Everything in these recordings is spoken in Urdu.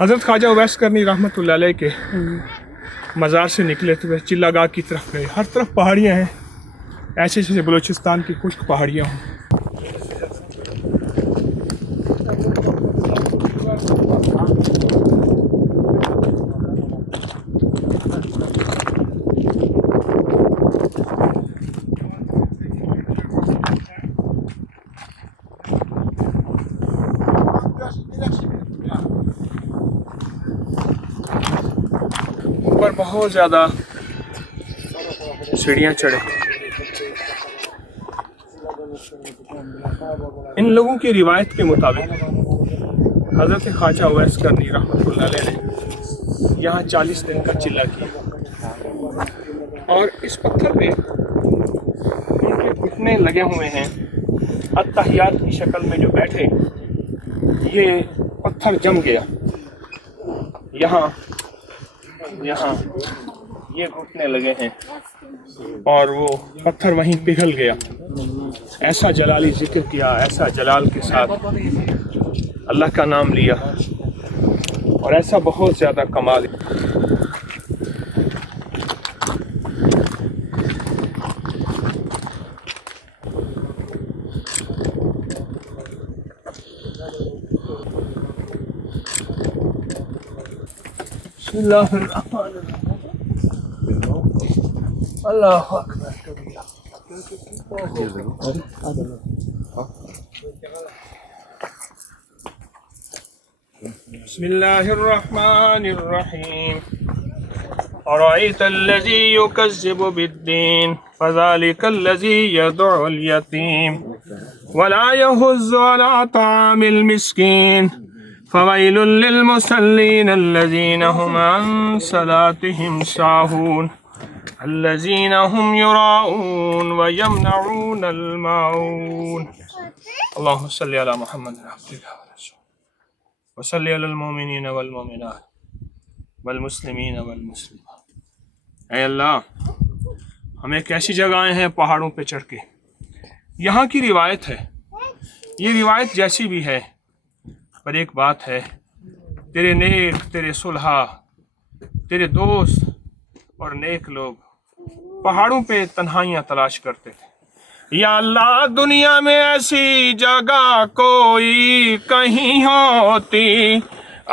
حضرت خواجہ اویس قرنی رحمۃ اللہ علیہ کے مزار سے نکلے تھے چلا گاہ کی طرف گئے. ہر طرف پہاڑیاں ہیں، ایسے جیسے بلوچستان کی خشک پہاڑیاں ہوں. اوپر بہت زیادہ سیڑھیاں چڑھے. ان لوگوں کی روایت کے مطابق حضرت خواجہ اویس قرنی رحمۃ اللہ علیہ نے یہاں 40 دن کا چلہ کیا، اور اس پتھر پہ ان کے گھٹنے لگے ہوئے ہیں. اتحیات کی شکل میں جو بیٹھے، یہ پتھر جم گیا، یہاں یہ گھٹنے لگے ہیں اور وہ پتھر وہیں پگھل گیا. ایسا جلالی ذکر کیا، ایسا جلال کے ساتھ اللہ کا نام لیا، اور ایسا بہت زیادہ کمال. بسم اللہ الرحمن الرحیم. اللہ اکبر کبیرہ. بسم اللہ الرحمن الرحیم. أرأيت الذي يكذب بالدين فذلك الذي يدعو اليتيم ولا يحض على طعام المسكين فويل للمصلين الذين هم عن صلاتهم ساهون الذين هم يراءون ويمنعون الماعون. اللهم صل على محمد عبدك ورسولك وصل على المؤمنين والمؤمنات والمسلمین والمسلمات. اے اللہ، ہم ایک ایسی جگہ آئے ہیں پہاڑوں پہ چڑھ کے. یہاں کی روایت ہے، یہ روایت جیسی بھی ہے، پر ایک بات ہے، تیرے نیک، تیرے صلحاء، تیرے دوست اور نیک لوگ پہاڑوں پہ تنہائیاں تلاش کرتے تھے. یا اللہ، دنیا میں ایسی جگہ کوئی کہیں ہوتی،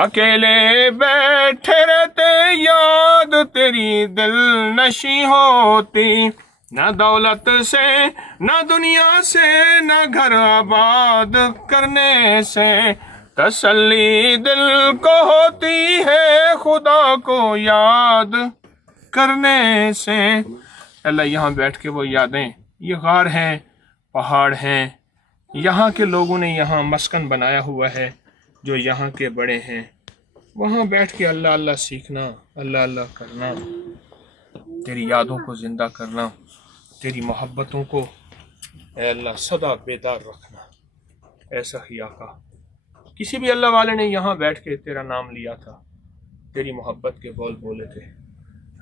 اکیلے بیٹھے رہتے یاد تیری دل نشی ہوتی. نہ دولت سے، نہ دنیا سے، نہ گھر آباد کرنے سے تسلی دل کو ہوتی ہے خدا کو یاد کرنے سے. اللہ، یہاں بیٹھ کے وہ یادیں، یہ غار ہیں، پہاڑ ہیں، یہاں کے لوگوں نے یہاں مسکن بنایا ہوا ہے جو یہاں کے بڑے ہیں. وہاں بیٹھ کے اللہ اللہ سیکھنا، اللہ اللہ کرنا، تیری یادوں کو زندہ کرنا، تیری محبتوں کو اے اللہ صدا بیدار رکھنا. ایسا ہی آقا، کسی بھی اللہ والے نے یہاں بیٹھ کے تیرا نام لیا تھا، تیری محبت کے بول بولے تھے،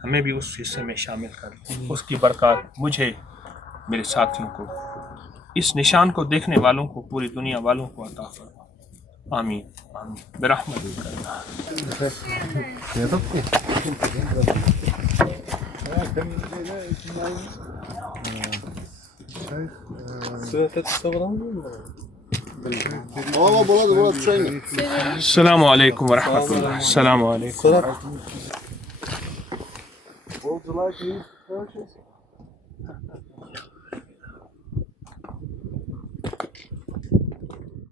ہمیں بھی اس حصے میں شامل کر. اس کی برکات مجھے، میرے ساتھیوں کو، اس نشان کو دیکھنے والوں کو، پوری دنیا والوں کو عطا فرما. آمین آمین برحمتک. السلام علیکم ورحمۃ اللہ. السلام علیکم.